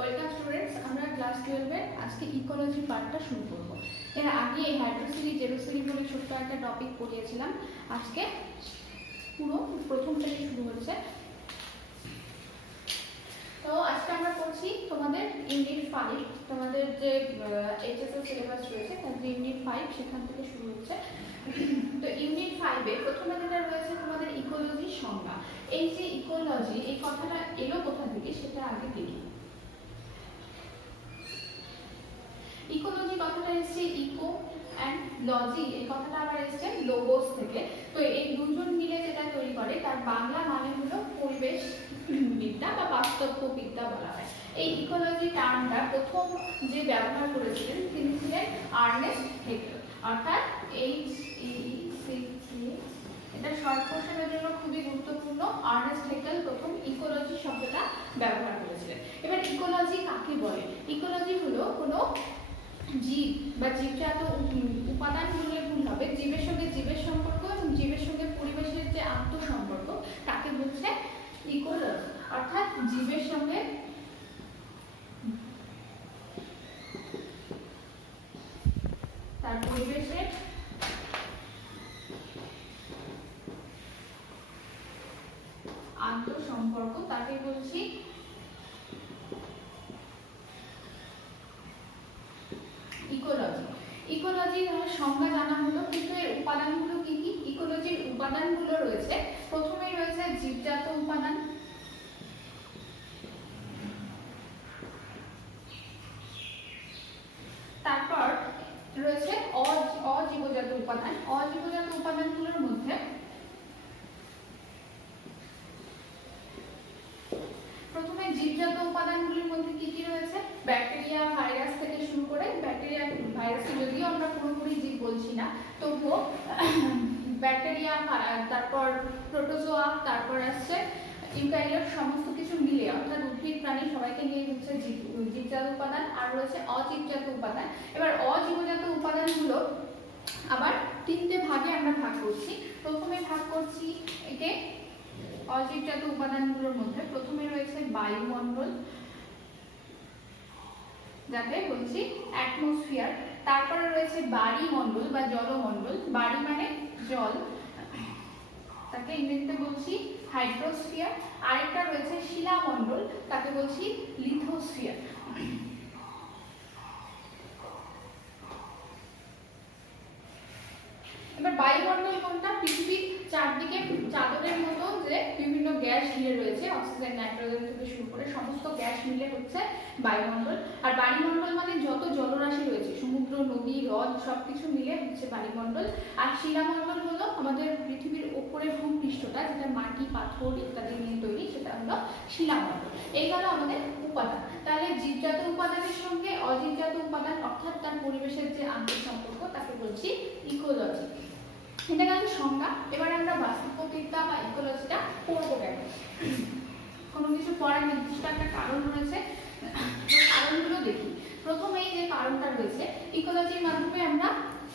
Welcome students, আমরা class 12 এর আজকে ইকোলজি পার্টটা শুরু করব। এর আগে হাইড্রোসিলি জেরোসিলি বলে ছোট্ট একটা টপিক পড়িয়েছিলাম। আজকে পুরো প্রথম থেকে শুরু হচ্ছে। তো আজকে আমরা করছি তোমাদের ইউনিট 5, তোমাদের যে এইচএসএস সিলেবাস রয়েছে তার যে ইউনিট 5 সেখান থেকে শুরু হচ্ছে। তো ইউনিট 5 এ প্রথমে যেটা রয়েছে তোমাদের ইকোলজির সংজ্ঞা। এই যে ইকোলজি, এই কথাটা এলো কোথা থেকে সেটা আগে দেখি। ইকোলজি কথাটা এসেছে ইকো অ্যান্ড লজি, এই কথাটা আবার এসেছে লোগোস থেকে। তো এই দুজন মিলে যেটা তৈরি করে তার বাংলা মানে হলো পরিবেশ বিদ্যা বা বাস্তব বিদ্যা বলা হয়। এই ইকোলজি টার্মটা প্রথম যে ব্যবহার করেছিলেন তিনি ছিলেন আর্নেস্ট হেকেল, অর্থাৎ HECK, এটা শর্ট কোশ্চেনের জন্য খুবই গুরুত্বপূর্ণ। আর্নেস্ট হেকেল প্রথম ইকোলজি শব্দটা ব্যবহার করেছিলেন। এবার ইকোলজি কাকে বলে? ইকোলজি হলো কোনো জীব বা জীবজাত উপাদান বললে ভুল হবে, জীবের সঙ্গে জীবের সম্পর্ক এবং জীবের সঙ্গে পরিবেশের যে আন্তঃসম্পর্ক তাকে বলছে ইকোলজি। অর্থাৎ জীবের সঙ্গে তার পরিবেশের আন্তঃসম্পর্ক তাকে বলছি ইকোলজি। ইকোলজির সংজ্ঞা জানা হলো, কিন্তু এর উপাদানগুলো কি কি? ইকোলজির উপাদানগুলো রয়েছে, প্রথমেই রয়েছে জীবজাত উপাদান, তারপর রয়েছে অজীবজাত উপাদান। অজীবজাত উপাদানগুলোর মধ্যে প্রথমে জীবজাত উপাদানগুলির মধ্যে কি কি রয়েছে? ব্যাকটেরিয়া, ভাইরাস থেকে শুরু করে, ব্যাকটেরিয়া ভাইরাসকে যদিও আমরা পুরোপুরি জীব বলছি না, তবুও ব্যাকটেরিয়া, তারপর প্রোটোজোয়া, তারপর আসছে ইউক্যারিওট, সমস্ত কিছু মিলে অর্থাৎ উদ্ভিদ প্রাণী সবাইকে নিয়ে হচ্ছে জীবজাত উপাদান। আর রয়েছে অজীবজাত উপাদান। এবার অজীবজাত উপাদানগুলো আবার তিনটে ভাগে আমরা ভাগ করছি। প্রথমে ভাগ করছি একে অজীবজাত উপাদানগুলোর মধ্যে প্রথমে রয়েছে বায়ুমণ্ডল, যাকে বলছি অ্যাটমসফিয়ার। তারপরে রয়েছে বায়ুমণ্ডল বা জলমণ্ডল, বায়ু মানে জল, তাকে ইংরেজিতে বলছি হাইড্রোস্ফিয়ার। আরেকটা রয়েছে শিলামণ্ডল, তাকে বলছি লিথোস্ফিয়ার। এবার বায়ুমণ্ডল কোনটা? পৃথিবীর চারদিকে চাদরের মতো যে বিভিন্ন গ্যাস ঘিরে রয়েছে, অক্সিজেন, নাইট্রোজেন থেকে শুরু করে সমস্ত গ্যাস মিলে হচ্ছে বায়ুমণ্ডল। আর বায়ুমণ্ডল মানে যত জলরাশি রয়েছে, সমুদ্র, নদী, হ্রদ সবকিছু মিলে হচ্ছে বায়ুমণ্ডল। আর শিলামণ্ডল হলো আমাদের পৃথিবীর ওপরের ভূপৃষ্ঠটা, যেটা মাটি, পাথর ইত্যাদি নিয়ে তৈরি, সেটা হলো শিলামণ্ডল। এই হলো আমাদের উপাদান। তাহলে জীবজাত উপাদানের সঙ্গে অজীবজাত উপাদান অর্থাৎ তার পরিবেশের যে আন্তঃসম্পর্ক তাকে বলছি ইকোলজি। এটা গেল সংজ্ঞা। এবার আমরা বাস্তুবিদ্যা বা ইকোলজিটা পড়বো কেন? কোনো কিছু পড়ার নির্দিষ্ট একটা কারণ রয়েছে, কারণগুলো দেখি। প্রথমেই যে কারণটা রয়েছে, ইকোলজির মাধ্যমে আমরা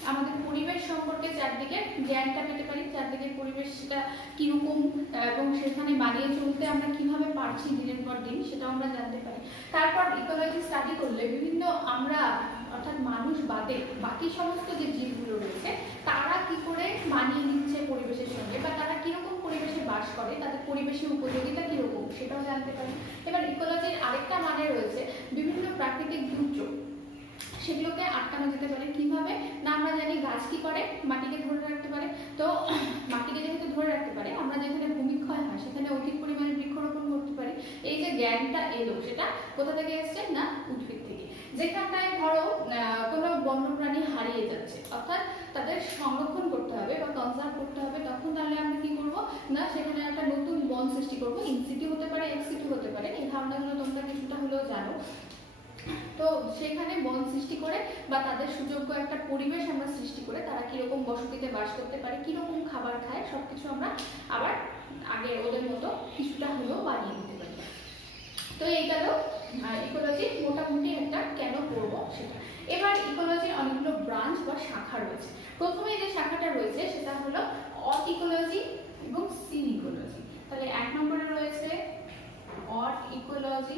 আমাদের পরিবেশ সম্পর্কে চারদিকে জ্ঞানটা পেতে পারি, চারদিকে পরিবেশটা কিরকম এবং সেখানে মানিয়ে চলতে আমরা কিভাবে পারছি দিনের পর দিন সেটাও আমরা জানতে পারি। তারপর ইকোলজি স্টাডি করলে বিভিন্ন আমরা অর্থাৎ মানুষ বাদে বাকি সমস্ত যে জীবগুলো রয়েছে তারা কি করে মানিয়ে নিচ্ছে পরিবেশের সঙ্গে, বা তারা কিরকম পরিবেশে বাস করে, তাদের পরিবেশের উপযোগিতা কিরকম সেটাও জানতে পারি। এবার ইকোলজির আরেকটা মানে রয়েছে বিভিন্ন প্রাকৃতিক দুর্যোগ, সেগুলোকে আটকানো যেতে পারে কিভাবে না? আমরা জানি গাছ কি করে, মাটিকে ধরে রাখতে পারে। তো মাটিকে যেহেতু ধরে রাখতে পারে, আমরা যেখানে ভূমিক্ষয় হয় সেখানে অধিক পরিমাণে বৃক্ষরোপণ করতে পারি। এই যে জ্ঞানটা এলো সেটা কোথা থেকে এসছে? না উদ্ভিদ থেকে। যেখানটায় ধরো কোনো বন্যপ্রাণী হারিয়ে যাচ্ছে, অর্থাৎ তাদের সংরক্ষণ করতে হবে বা কনজার্ভ করতে হবে, তখন তাহলে আমরা কি করবো না সেখানে একটা নতুন বন সৃষ্টি করবো। ইনসিটি হতে পারে, এক্সিটি হতে পারে, এই ধারণাগুলো তোমরা কিছুটা হলেও জানো। তো সেখানে বন সৃষ্টি করে বা তাদের সুযোগ্য একটা পরিবেশ আমরা সৃষ্টি করে তারা কিরকম বসতিতে বাস করতে পারে, কিরকম খাবার খায়, সবকিছু আমরা আবার আগে ওদের মতো কিছুটা হলেও বানিয়ে দিতে পারি। তো এই গেল ইকোলজি মোটামুটি একটা কেন পড়বো সেটা। এবার ইকোলজির অনেকগুলো ব্রাঞ্চ বা শাখা রয়েছে। প্রথমে যে শাখাটা রয়েছে সেটা হলো অট ইকোলজি এবং সিন ইকোলজি। তাহলে এক নম্বরে রয়েছে অট ইকোলজি,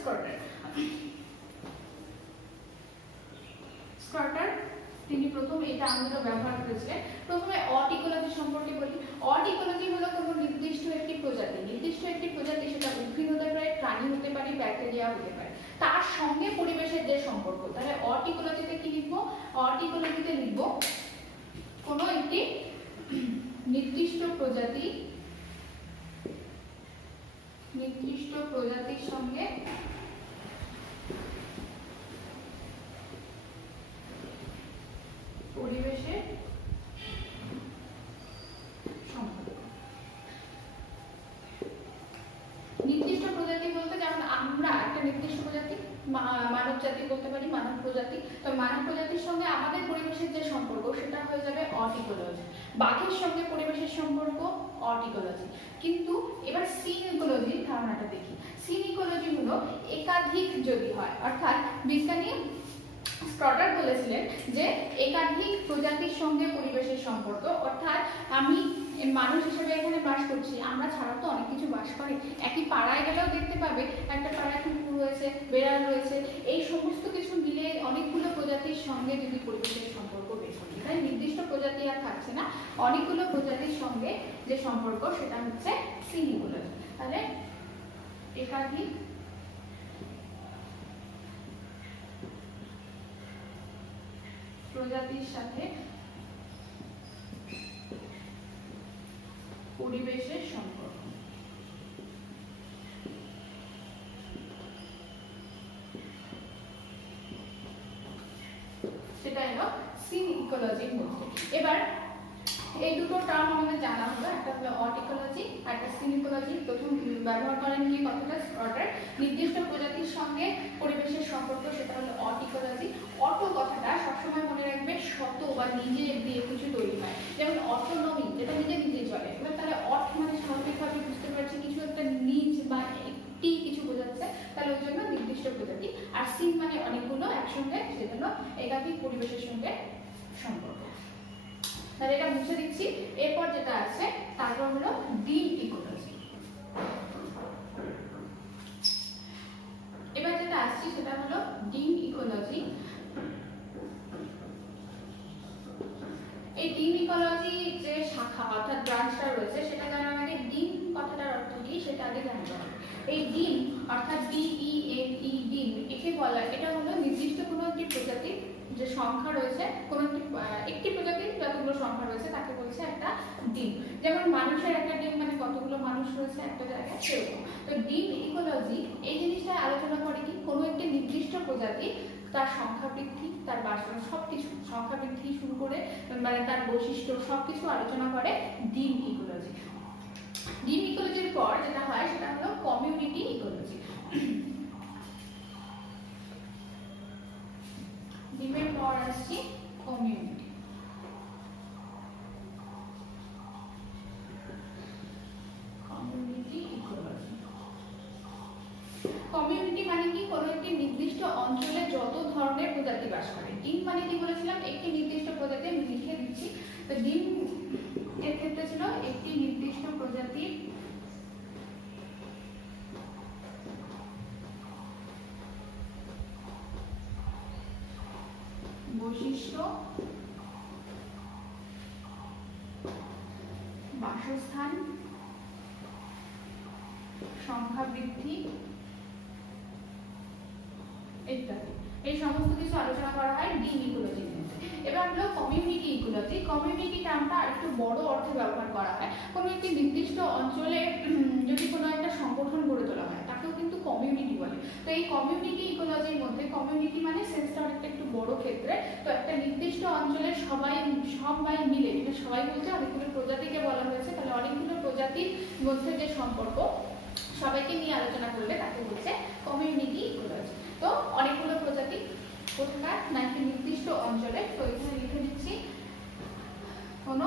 স্কটার। স্কটার তিনি প্রথম এটা আমরা ব্যবহার করেছিলেন। প্রথমে অড ইকোলজি সম্পর্কে বলি। অড ইকোলজি হলো কোনো নির্দিষ্ট একটি প্রজাতি, সেটা উদ্ভিদ হতে পারে, প্রাণী হতে পারে, ব্যাকটেরিয়া হতে পারে, তার সঙ্গে পরিবেশের যে সম্পর্ক। তাহলে অড ইকোলজিতে কি লিখবো? অড ইকোলজিতে লিখবো কোনো একটি নির্দিষ্ট প্রজাতির সঙ্গে পরিবেশের সম্পর্ক। নির্দিষ্ট প্রজাতি বলতে যেমন আমরা একটা নির্দিষ্ট প্রজাতি মানব জাতি বলতে পারি, মানব প্রজাতি। তো মানব প্রজাতির সঙ্গে আমাদের পরিবেশের যে সম্পর্ক সেটা হয়ে যাবে অড ইকোলজি। বাঘের সঙ্গে পরিবেশের সম্পর্ক অড ইকোলজি। কিন্তু এবার সিন ইকোলজি ধারণাটা দেখি। সিন ইকোলজি হলো একাধিক যদি হয়, অর্থাৎ বিজ্ঞানী স্কটার বলেছিলেন যে একাধিক প্রজাতির সঙ্গে পরিবেশের সম্পর্ক, অর্থাৎ আমি মানুষ হিসেবে এখানে বাস করছি, আমরা ছাড়া তো অনেক কিছু বাস করে। একই পাড়ায় গেলেও দেখতে পাবে একটা পাড়ায় কুকুর রয়েছে, বেড়াল রয়েছে, এই সমস্ত কিছু মিলে অনেকগুলো প্রজাতির সঙ্গে যদি পরিবেশের সম্পর্ক বের করি, তাই নির্দিষ্ট প্রজাতি আর থাকছে না, অনেকগুলো প্রজাতির সঙ্গে যে সম্পর্ক সেটা হচ্ছে সিন ইকোলজি। তাহলে একাধিক প্রজাতির সাথে পরিবেশের সম্পর্ক। সেটা হলো সিন ইকোলজির মধ্যে। এবার এই দুটো টার্ম আমাদের জানা হলো, একটা হলো অড ইকোলজি আর একটা সিন ইকোলজি। প্রথম ব্যবহার করেন কি কথাটা স্কটার, নির্দিষ্ট প্রজাতির সঙ্গে পরিবেশের সম্পর্ক, সেটা হলো অড ইকোলজি। অটো কথাটা সবসময় মনে রাখবে শত বা নিজে দিয়ে কিছু তৈরি হয়, যেমন অটোনমি যেটা নিজে নিজে চলে। এবার তাহলে অট মানে স্বাভাবিকভাবে বুঝতে পারছি কিছু একটা নিজ বা একটি কিছু বোঝাচ্ছে, তাহলে ওই জন্য নির্দিষ্ট প্রজাতি। আর সিন মানে অনেকগুলো একসঙ্গে, সেজন্য একাধিক পরিবেশের সঙ্গে সম্পর্ক। তাহলে এটা মুছে দিচ্ছি। এরপর যেটা আছে তারপর হলো ডিম ইকোলজি। এবার যেটা আসছে সেটা হলো ডিম ইকোলজি। এই ডিম ইকোলজি যে শাখা অর্থাৎ ব্রাঞ্চটা রয়েছে সেটা জানার আগে ডিম কথাটার অর্থ কি সেটা আগে জানতে হবে। এই ডিম অর্থাৎ DEME ডিম, একে বলা, এটা হলো নির্দিষ্ট কোনো একটি প্রজাতির যে সংখ্যা রয়েছে, কোনো একটি প্রজাতির যতগুলো সংখ্যা রয়েছে তাকে বলছে একটা ডিম। যেমন মানুষের একটা ডিম মানে কতগুলো মানুষ রয়েছে একটা জায়গায়, সেরকম। তো ডিম ইকোলজি এই জিনিসটা আলোচনা করে কি কোনো একটি নির্দিষ্ট প্রজাতি তার সংখ্যা বৃদ্ধি, তার বাসন সবকিছু সংখ্যা বৃদ্ধি শুরু করে মানে তার বৈশিষ্ট্য সবকিছু আলোচনা করে ডিম ইকোলজি। ডিম ইকোলজির পর যেটা হয় সেটা হলো কমিউনিটি ইকোলজি। ডিমের পর আসছি কমিউনিটি। Community ecology. কমিউনিটি মানে কি কোনো একটি নির্দিষ্ট অঞ্চলে যত ধরনের প্রজাতি বাস করে। ডিম মানে কি বলেছিলাম একটি নির্দিষ্ট প্রজাতি, আমি লিখে দিচ্ছি। তো ডিম এর ক্ষেত্রে ছিল একটি নির্দিষ্ট প্রজাতির বৈশিষ্ট্য, বাসস্থান, সংখ্যা বৃদ্ধি ইত্যাদি, এই সমস্ত কিছু আলোচনা করা হয় ডিম ইকোলজির মধ্যে। এবার হলো কমিউনিটি ইকোলজি। কমিউনিটি টার্মটা আরেকটু বড় অর্থে ব্যবহার করা হয়। কোনো একটি নির্দিষ্ট অঞ্চলে যদি কোনো একটা সংগঠন গড়ে তোলা হয় তাকেও কিন্তু কমিউনিটি বলে। তো এই কমিউনিটি ইকোলজির মধ্যে কমিউনিটি মানে সেন্সটা অনেকটা একটু বড় ক্ষেত্রে, তো একটা নির্দিষ্ট অঞ্চলের সবাই মিলে, এটা সবাই বলতে অনেকগুলো প্রজাতিকে বলা হয়েছে, তাহলে অনেকগুলো প্রজাতির মধ্যে যে সম্পর্ক সবাইকে নিয়ে আলোচনা করলে তাকে বলছে কমিউনিটি ইকোলজি। তো অনেকগুলো প্রজাতি কোথাকার না একটি নির্দিষ্ট অঞ্চলে, তো এখানে লিখে দিচ্ছি কোনো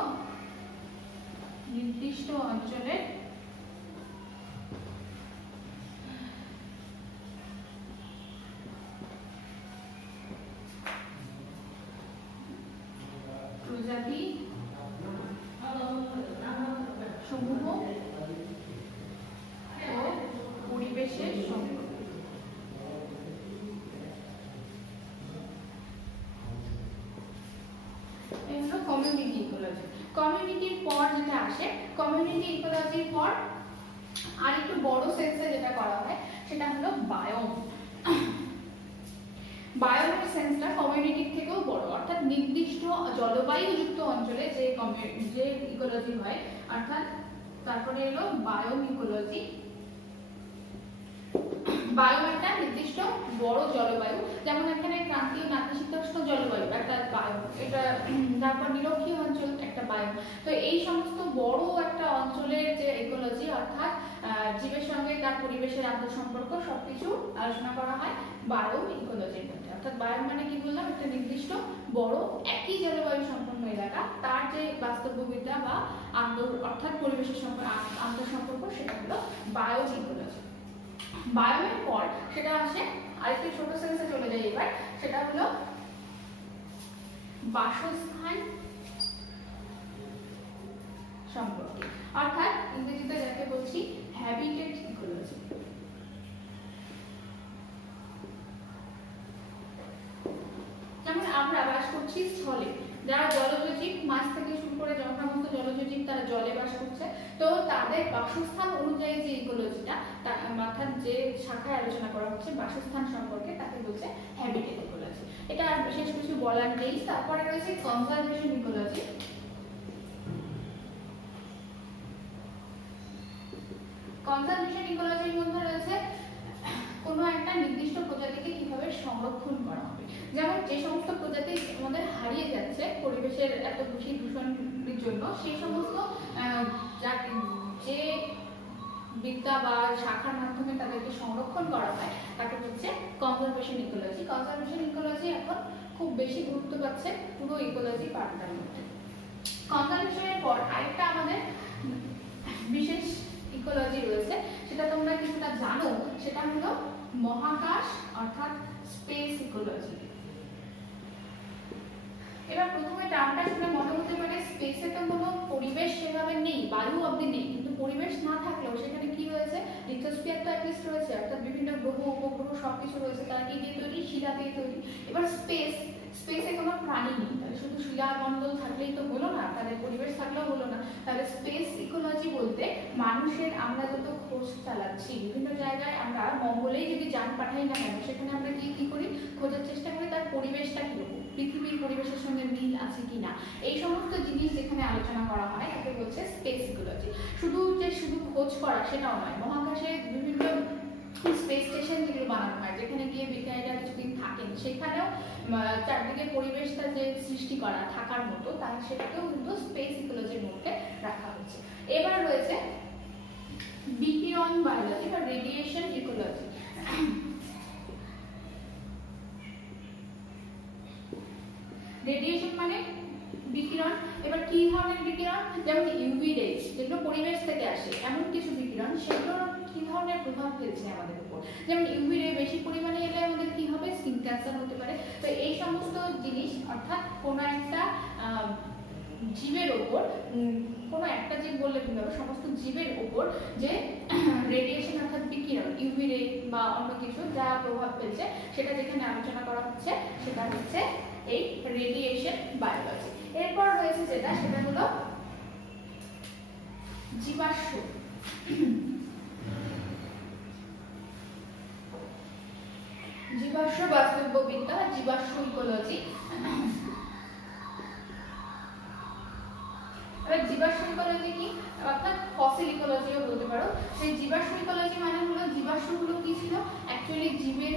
নির্দিষ্ট অঞ্চলের প্রজাতি সমূহ ও পরিবেশের সম্পর্ক। Community ecology. কমিউনিটির পর যেটা আসে, কমিউনিটি ইকোলজির পর আর একটু বড় সেন্সে যেটা করা হয় সেটা হলো বায়োম। বায়োমের সেন্সটা কমিউনিটির থেকেও বড়, অর্থাৎ নির্দিষ্ট জলবায়ুযুক্ত অঞ্চলে যে ইকোলজি হয়, অর্থাৎ তারপরে এলো বায়োম ইকোলজি। বায়ু একটা নির্দিষ্ট বড় জলবায়ু, যেমন এখানে ক্রান্তীয় নাতিশীতোষ্ণ জলবায়ু একটা বায়ু, এটা তারপর নিরক্ষীয় অঞ্চল একটা বায়ু। তো এই সমস্ত বড় একটা অঞ্চলের যে ইকোলজি, অর্থাৎ জীবের সঙ্গে তার পরিবেশের আন্তঃসম্পর্ক সবকিছু আলোচনা করা হয় বায়োম ইকোলজির মধ্যে। অর্থাৎ বায়োম মানে কি বললাম, একটা নির্দিষ্ট বড় একই জলবায়ু সম্পন্ন এলাকা, তার যে বাস্তববিদ্যা বা অর্থাৎ পরিবেশের সঙ্গে আন্তঃসম্পর্ক, সেটা হলো বায়োম ইকোলজি। বায়োমের পর সেটা আসে আরেকটি ছোট সেন্সে চলে যায় এবার, সেটা হলো বাসস্থান সম্পর্কে, অর্থাৎ ইংরেজিতে যাকে বলছি হ্যাবিটেট ইকোলজি। যেমন আমরা বাস করছি স্থলে, যারা জলজ জীব, মাছ থেকে শুরু করে সমস্ত জলজ জীব তারা জলে বাস করছে, তো তাদের বাসস্থান অনুযায়ী যে ইকোলজিটা, অর্থাৎ যে শাখায় আলোচনা করা হচ্ছে বাসস্থান সম্পর্কে, তাকে বলছে হ্যাবিটেট ইকোলজি। এটা আর বিশেষ কিছু বলার নেই। তারপরে রয়েছে কনজারভেশন ইকোলজি। কনজারভেশন ইকোলজির মধ্যে রয়েছে কোনো একটা নির্দিষ্ট প্রজাতিকে কিভাবে সংরক্ষণ করা হবে। যেমন যে সমস্ত প্রজাতি আমাদের হারিয়ে যাচ্ছে পরিবেশের এত বেশি দূষণের জন্য, সেই সমস্ত যে বিদ্যা বা শাখার মাধ্যমে তাদেরকে সংরক্ষণ করা হয় তাকে হচ্ছে কনজারভেশন ইকোলজি। কনজারভেশন ইকোলজি এখন খুব বেশি গুরুত্ব পাচ্ছে পুরো ইকোলজি পার্টটার মধ্যে। কনজারভেশনের পর আরেকটা আমাদের বিশেষ ইকোলজি রয়েছে, সেটা তোমরা কিছুটা জানো, সেটা হলো মহাকাশ অর্থাৎ স্পেস ইকোলজি। এবার প্রথমে টার্মটা শুনে মনে হতে পারে স্পেসে তো কোনো পরিবেশ সেভাবে নেই, বায়ু অবধি নেই, কিন্তু পরিবেশ না থাকলেও সেখানে কি রয়েছে, লিথোস্ফিয়ার তো অ্যাটলিস্ট রয়েছে, অর্থাৎ বিভিন্ন গ্রহ উপগ্রহ সবকিছু রয়েছে, তারা কি দিয়ে তৈরি, শিলা দিয়ে তৈরি। এবার স্পেসে কোনো প্রাণী নেই, তাহলে শুধু শিলামণ্ডল থাকলেই তো হলো না, তাদের পরিবেশ থাকলেও হলো না। তাহলে স্পেস ইকোলজি বলতে মানুষের, আমরা যত খোঁজ চালাচ্ছি বিভিন্ন জায়গায়, আমরা মঙ্গলেই যদি যান পাঠাই না কেন, সেখানে আমরা কি করি, খোঁজার চেষ্টা করি তার পরিবেশটা কিরকম, পৃথিবীর পরিবেশের সঙ্গে মিল আছে কিনা, এই সমস্ত জিনিস যেখানে আলোচনা করা হয় তাকে বলছে স্পেস ইকোলজি। শুধু খোঁজ করা সেটাও নয়, মহাকাশে বিভিন্ন স্পেস স্টেশন যেগুলো বানানো হয়, যেখানে গিয়ে বিজ্ঞানীরা কিছুদিন থাকেন, সেখানেও চারদিকে পরিবেশটা যে সৃষ্টি করা থাকার মতো, তার সেটাকেও কিন্তু স্পেস ইকোলজির মধ্যে রাখা হয়েছে। এবার রয়েছে বিকিরণ বায়োলজি বা রেডিয়েশন ইকোলজি। রেডিয়েশন মানে বিকিরণ। এবার কি ধরনের বিকিরণ, যেমন ইউভি রেজ যেগুলো পরিবেশ থেকে আসে, এমন কিছু বিকিরণ, সেগুলোর কি ধরনের প্রভাব ফেলছে আমাদের উপর। যেমন ইউভি রে বেশি পরিমাণে এলে আমাদের কি হবে, স্কিন ক্যান্সার হতে পারে। তো এই সমস্ত জিনিস, অর্থাৎ কোনো একটা জীবের ওপর, কোনো একটা জীব বললে কি হবে, সমস্ত জীবের ওপর যে রেডিয়েশন অর্থাৎ বিকিরণ, ইউভি রে বা অন্য কিছু যা প্রভাব ফেলছে, সেটা যেখানে আলোচনা করা হচ্ছে সেটা হচ্ছে এই রেডিয়েশন বায়োলজি। এরপর রয়েছে যেটা, সেটা হলো জীবাশ্ম। জীবাশ্ম বাস্তববিদ্যা, জীবাশ্ম ইকোলজি। এবার জীবাশ্ম ইকোলজি কি, অর্থাৎ ফসিল ইকোলজিও বলতে পারো। সেই জীবাশ্ম ইকোলজি মানে হলো জীবাশ্মগুলো কি ছিল, অ্যাকচুয়ালি জীবের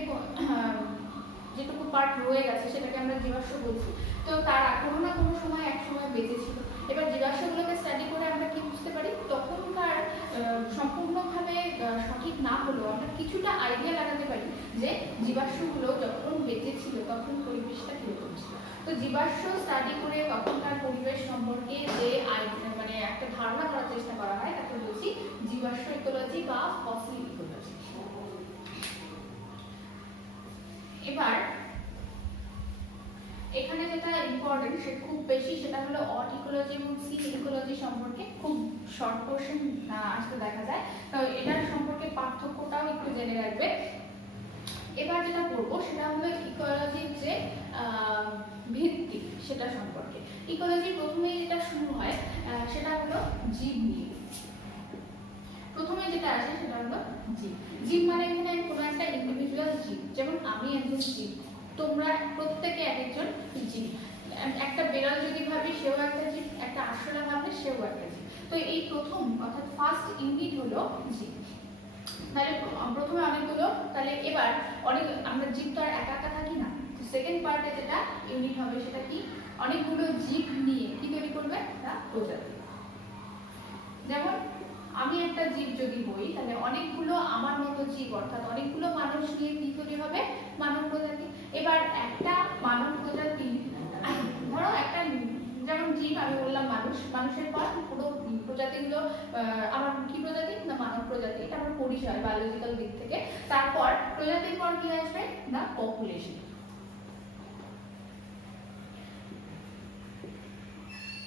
যেটুকু পার্ট রয়ে গেছে সেটাকে আমরা জীবাশ্ম বলছি। তো তারা কোনো না কোনো সময় এক সময় বেঁচে ছিল। এবার জীবাশ্মগুলোকে স্টাডি করে আমরা কি বুঝতে পারি, তখনকার সম্পূর্ণভাবে সঠিক না হলেও আমরা কিছুটা আইডিয়া লাগাতে পারি যে জীবাশ্মগুলো যখন বেঁচে ছিল তখন পরিবেশটা কিরকম ছিল। তো জীবাশ্ম স্টাডি করে তখনকার পরিবেশ সম্পর্কে যে মানে একটা ধারণা করার চেষ্টা করা হয় তাকে বলছি জীবাশ্ম ইকোলজি বা ফসিল ইকোলজি। এবার এখানে যেটা ইম্পর্টেন্ট, সেটা খুব বেশি, সেটা হলো অট ইকোলজি এবং সিট ইকোলজি সম্পর্কে খুব শর্ট কোশ্চেন আসতে দেখা যায়। তো এটার সম্পর্কে পার্থক্যটাও একটু জেনে রাখবে। এবার যেটা পড়বো সেটা হলো ইকোলজির যে ভিত্তি সেটা সম্পর্কে। ইকোলজি প্রথমেই যেটা শুরু হয় সেটা হলো জীব নিয়ে। প্রথমে যেটা আসে সেটা হলো জীব। জীব মানে এখানে কোনো একটা ইন্ডিভিজুয়াল জীব, যেমন আমি একজন জীব, তোমরা প্রত্যেকে এক একজন জীব। একটা বেড়াল যদি ভাবি সেও একটা জীব, একটা আরশোলা ভাবলে সেও একটা জীব। তো এই প্রথম অর্থাৎ ফার্স্ট ইউনিট হলো জীব। তাহলে প্রথমে অনেকগুলো, তাহলে এবার অনেক, আমরা জীব তো আর একা একা থাকি না, সেকেন্ড পার্টে যেটা ইউনিট হবে সেটা কি, অনেকগুলো জীব নিয়ে কি তৈরি করবে, তা প্রজাতি। যেমন আমি একটা জীব যদি হই, তাহলে অনেকগুলো আমার মতো জীব অর্থাৎ অনেকগুলো মানুষ নিয়ে কি তৈরি হবে, মানব প্রজাতি। এবার একটা মানব প্রজাতি, ধরো একটা, যেমন জীব আমি বললাম মানুষ, মানুষের পর পুরো প্রজাতিগুলো আমার কি প্রজাতি না মানব প্রজাতি, এটা আমার পরিচয় বায়োলজিক্যাল দিক থেকে। তারপর প্রজাতির পর কি আসবে না পপুলেশন।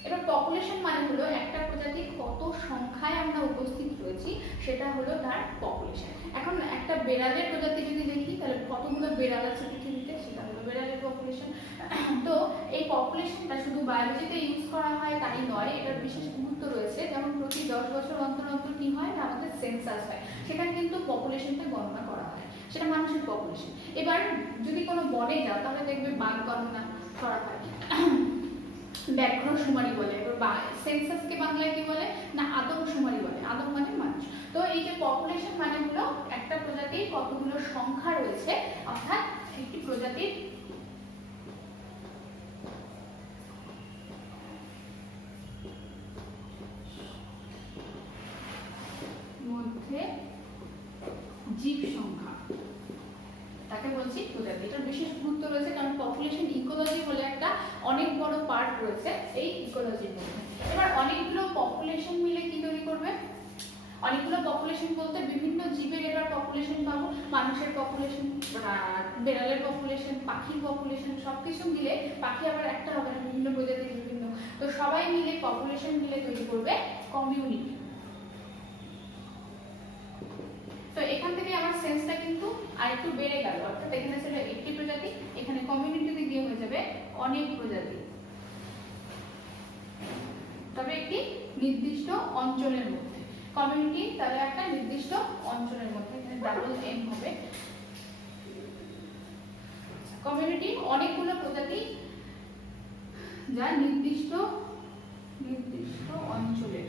এবার পপুলেশন মানে হলো একটা প্রজাতির কত সংখ্যায় আমরা উপস্থিত রয়েছি, সেটা হলো তার পপুলেশন। এখন একটা বেড়ালের প্রজাতি যদি দেখি, তাহলে কতগুলো বেড়াল আছে পৃথিবীতে, সেটা হলো বেড়ালের পপুলেশন। তো এই পপুলেশনটা শুধু বায়োলজিতে ইউজ করা হয় তাই নয়, এটার বিশেষ গুরুত্ব রয়েছে। যেমন প্রতি 10 বছর অন্তর অন্তর কি হয় না আমাদের সেন্সাস হয়, সেখানে কিন্তু পপুলেশনটা গণনা করা হয়, সেটা মানুষের পপুলেশন। এবার যদি কোনো বনে যাও তাহলে দেখবে বাঘ গণনা করা হয়, ব্যাঘ্রশুমারি বলে। সেন্সাসকে বাংলায় কি বলে না আদমশুমারি বলে, আদম মানে মানুষ। তো এই যে পপুলেশন মানে হলো একটা প্রজাতির কতগুলো সংখ্যা রয়েছে, অর্থাৎ একটি প্রজাতির মধ্যে জীব সংখ্যা, তাকে বলছি প্রজাতি। এটার বিশেষ গুরুত্ব রয়েছে কারণ পপুলেশন ইকোলজি বলে একটা অনেক বড় পার্ট রয়েছে এই ইকোলজির মধ্যে। এবার অনেকগুলো পপুলেশন মিলে কি তৈরি করবে, অনেকগুলো পপুলেশন বলতে বিভিন্ন জীবের এবার পপুলেশন পাবো, মানুষের পপুলেশন, বেড়ালের পপুলেশন, পাখির পপুলেশন, সবকিছু মিলে, পাখি আবার একটা হবে না, বিভিন্ন প্রজাতির বিভিন্ন, তো সবাই মিলে পপুলেশন মিলে তৈরি করবে কমিউনিটি। তো এখান থেকে আমার সেন্সটা কিন্তু আরেকটু বেড়ে গেল, অর্থাৎ এখানে ছিল একটি প্রজাতি, এখানে কমিউনিটিতে গিয়ে হয়ে যাবে অনেক প্রজাতি, তবে একটি নির্দিষ্ট অঞ্চলের মধ্যে। কমিউনিটি তাহলে একটা নির্দিষ্ট অঞ্চলের মধ্যে, এখানে ডাবল এম হবে। কমিউনিটি অনেকগুলো প্রজাতি যা নির্দিষ্ট অঞ্চলের।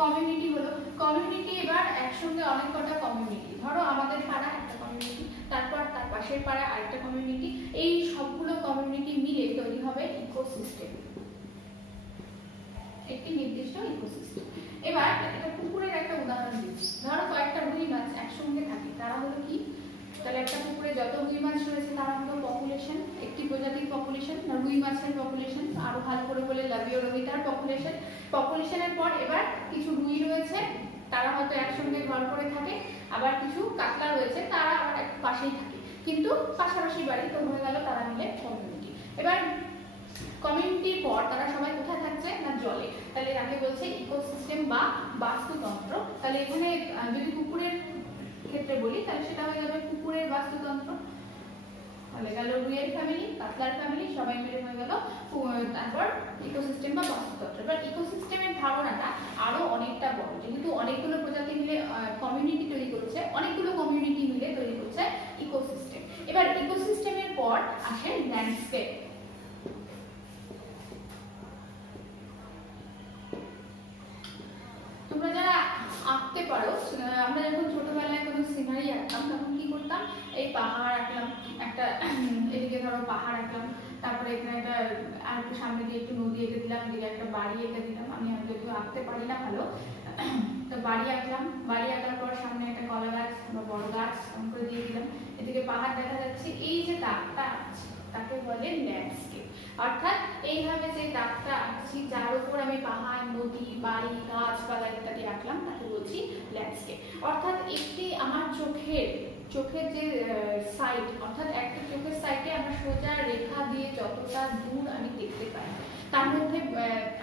কমিউনিটি হলো, কমিউনিটি এবার একসঙ্গে অনেক কটা কমিউনিটি, ধরো আমাদের পাড়া একটা কমিউনিটি, তারপর তার পাশের পাড়া আরেকটা কমিউনিটি, এই সবগুলো কমিউনিটি মিলে তৈরি হবে ইকোসিস্টেম, একটি নির্দিষ্ট ইকোসিস্টেম। এবার এটা পুকুরের একটা উদাহরণ দিচ্ছি, ধরো কয়েকটা রুই মাছ একসঙ্গে থাকে, তারা হলো কি, তাহলে একটা পুকুরে যত রুই মাছ রয়েছে তারা হলো পপুলেশন, একটি প্রজাতির পপুলেশন, রুই মাছের পপুলেশন, আরো ভালো করে বলে লাভিও রবিটার পপুলেশন। পপুলেশনের পর এবার কিছু রুই রয়েছে, তারা হয়তো একসঙ্গে ঘর করে থাকে, আবার কিছু কাতলা রয়েছে, তারা আবার একটু পাশেই থাকে কিন্তু পাশাপাশি বাড়ি, তো হয়ে গেল তারা মিলে কমিউনিটি। এবার কমিউনিটির পর তারা সবাই কোথায় থাকছে না জলে, তাহলে তাকে বলছে ইকোসিস্টেম বা বাস্তুতন্ত্র। তাহলে এখানে যদি পুকুরের ক্ষেত্রে বলি তাহলে সেটা হয়ে যাবে পুকুরের বাস্তুতন্ত্র, তাহলে গেল রুইয়ের ফ্যামিলি, কাতলার ফ্যামিলি, সবাই মিলে হয়ে গেল তারপর ইকোসিস্টেম বা বাস্তুতন্ত্র। এবার ইকোসিস্টেমের ধারণাটা আরো অনেকটা বড়, যেহেতু অনেকগুলো প্রজাতি মিলে কমিউনিটি তৈরি করছে, অনেকগুলো কমিউনিটি মিলে তৈরি করছে ইকোসিস্টেম। এবার ইকোসিস্টেমের পর আসে ল্যান্ডস্কেপ। তোমরা যারা আঁকতে পারো, আমরা যখন ছোটবেলায় কোনো সিনারি আঁকতাম তখন কি করতাম, এই পাহাড় আঁকলাম, একটা এদিকে ধরো পাহাড় আঁকলাম, তারপরে এখানে একটা আর একটু সামনে দিয়ে একটু নদী এঁকে দিলাম, এদিকে একটা বাড়ি এঁকে দিলাম। আমি যদিও আঁকতে পারি না ভালো, তো বাড়ি আঁকলাম, বাড়ি আঁকার পর সামনে একটা কলা গাছ বা বড় গাছ এমন করে দিয়ে দিলাম, এদিকে পাহাড় দেখা যাচ্ছে। এই যে দাগটা আঁকছি তাকে বলে ল্যান্ডস্কেপ, অর্থাৎ এইভাবে যে দাগটা আঁকছি যার উপর আমি পাহাড়, নদী, বাড়ি, গাছপালা ইত্যাদি আঁকলাম তাকে বলছি ল্যান্ডস্কেপ। অর্থাৎ একটি আমার চোখের চোখের যে সাইড, অর্থাৎ একটা চোখের সাইডে আমরা সোজা রেখা দিয়ে যতটা দূর আমি দেখতে পাই, তার মধ্যে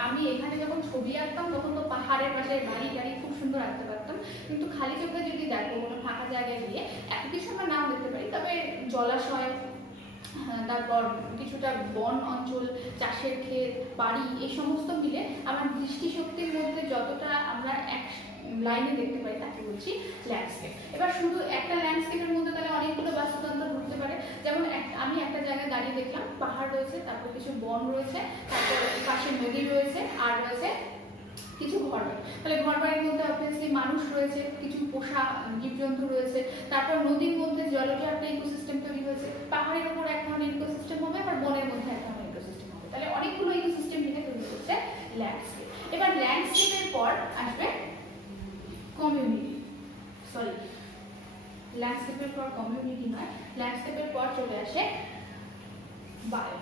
আমি এখানে যখন ছবি আঁকতাম তখন তো পাহাড়ের পাশে বাড়ি টাড়ি খুব সুন্দর আঁকতে পারতাম, কিন্তু খালি চোখে যদি দেখো কোনো ফাঁকা জায়গায় গিয়ে এত কিছু আমরা নাও দেখতে পারি, তবে জলাশয়, তারপর কিছুটা বন অঞ্চল, চাষের ক্ষেত, বাড়ি, এই সমস্ত মিলে আমার দৃষ্টিশক্তির মধ্যে যতটা আমরা এক লাইনে দেখতে পাই তাকে বলছি ল্যান্ডস্কেপ। এবার শুধু একটা ল্যান্ডস্কেপের মধ্যে তাহলে অনেকগুলো বাস্তুতন্ত্র ঢুকতে পারে। যেমন আমি একটা জায়গায় দাঁড়িয়ে দেখলাম পাহাড় রয়েছে, তারপর কিছু বন রয়েছে, তারপর পাশে নদী রয়েছে, আর রয়েছে কিছু ঘরবাড়ি। তাহলে ঘরবাড়ির মধ্যে অবভিয়াসলি মানুষ রয়েছে, কিছু পোষা জীবজন্তু রয়েছে, তারপর নদীর মধ্যে জলজ একটা ইকোসিস্টেম তৈরি হয়েছে, পাহাড়ের উপর এক ধরনের ইকোসিস্টেম হবে, আবার বনের মধ্যে এক ধরনের ইকোসিস্টেম হবে। তাহলে অনেকগুলো ইকোসিস্টেম মিলে তৈরি হচ্ছে ল্যান্ডস্কেপ। এবার ল্যান্ডস্কেপের পর আসবে কমিউনিটি, সরি ল্যান্ডস্কেপের পর কমিউনিটি নয়, ল্যান্ডস্কেপের পর চলে আসে বায়ো।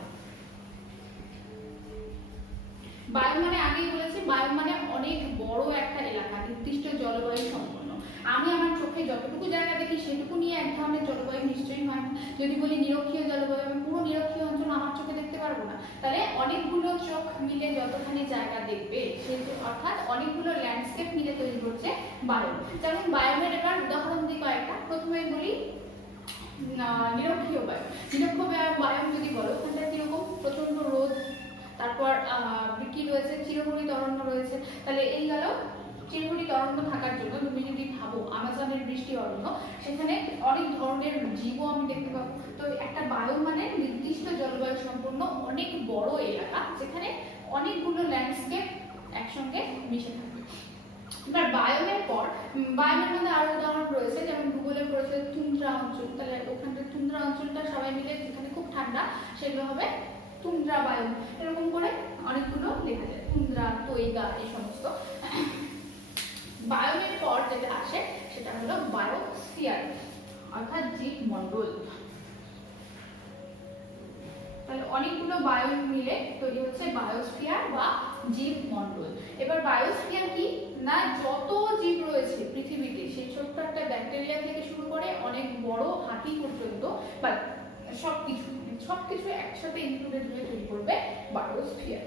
বায়ো মানে আগেই বলেছি, বায়ো মানে অনেক বড় একটা এলাকা, নির্দিষ্ট জলবায়ু সম্পন্ন। আমি আমার চোখে যতটুকু জায়গা দেখি সেটুকু নিয়ে এক ধরনের জলবায়ু নিশ্চয়ই হয় না। যদি বলি নিরক্ষীয় জলবায়ু, আমি পুরো নিরক্ষীয় অঞ্চল আমার চোখে দেখতে পারবো না। তাহলে অনেকগুলো চোখ মিলে যতখানি জায়গা দেখবে, সেই অর্থাৎ অনেকগুলো ল্যান্ডস্কেপ মিলে তৈরি করছে বায়ো। যেমন বায়োমের এবার উদাহরণ দিই কয়েকটা। প্রথমেই বলি নিরক্ষীয় বায়ু। নিরক্ষীয় বায়ু যদি বলো তাহলে কিরকম, প্রচন্ড রোদ, তারপর কি রয়েছে, চিরহরিত অরণ্য রয়েছে। তাহলে এই গেল চিরহরিত অরণ্য থাকার জন্য তুমি যদি ভাবো আমাজনের বৃষ্টি অরণ্য, সেখানে অনেক ধরনের জীবও আমি দেখতে পাবো। তো একটা বায়ু মানে নির্দিষ্ট জলবায়ু সম্পন্ন অনেক বড় এলাকা, যেখানে অনেকগুলো ল্যান্ডস্কেপ একসঙ্গে মিশে থাকে। এবার বায়োমের পর বায়োমের মধ্যে আরো উদাহরণ রয়েছে, যেমন ভূগোলে পড়েছে তুন্দ্রা অঞ্চল। তাহলে ওখানটা তুন্দ্রা অঞ্চলটা সবাই মিলে যেখানে খুব ঠান্ডা, সেগুলো হবে তুন্দ্রা বায়ু। এরকম করে অনেকগুলো লেখা যায়, তুন্দ্রা, তৈগা, এই সমস্ত। বায়োমের পর যেটা আসে সেটা হলো বায়োস্ফিয়ার, অর্থাৎ জীবমণ্ডল। তাহলে অনেকগুলো বায়ু মিলে তৈরি হচ্ছে বায়োস্ফিয়ার বা জীবমণ্ডল। এবার বায়োস্ফিয়ার কি না, যত জীব রয়েছে পৃথিবীতে, সেই ছোট্ট একটা ব্যাকটেরিয়া থেকে শুরু করে অনেক বড় হাতি পর্যন্ত, বা সবকিছু একসাথে ইনক্লুডেড হয়ে তৈরি করবে বায়োস্ফিয়ার।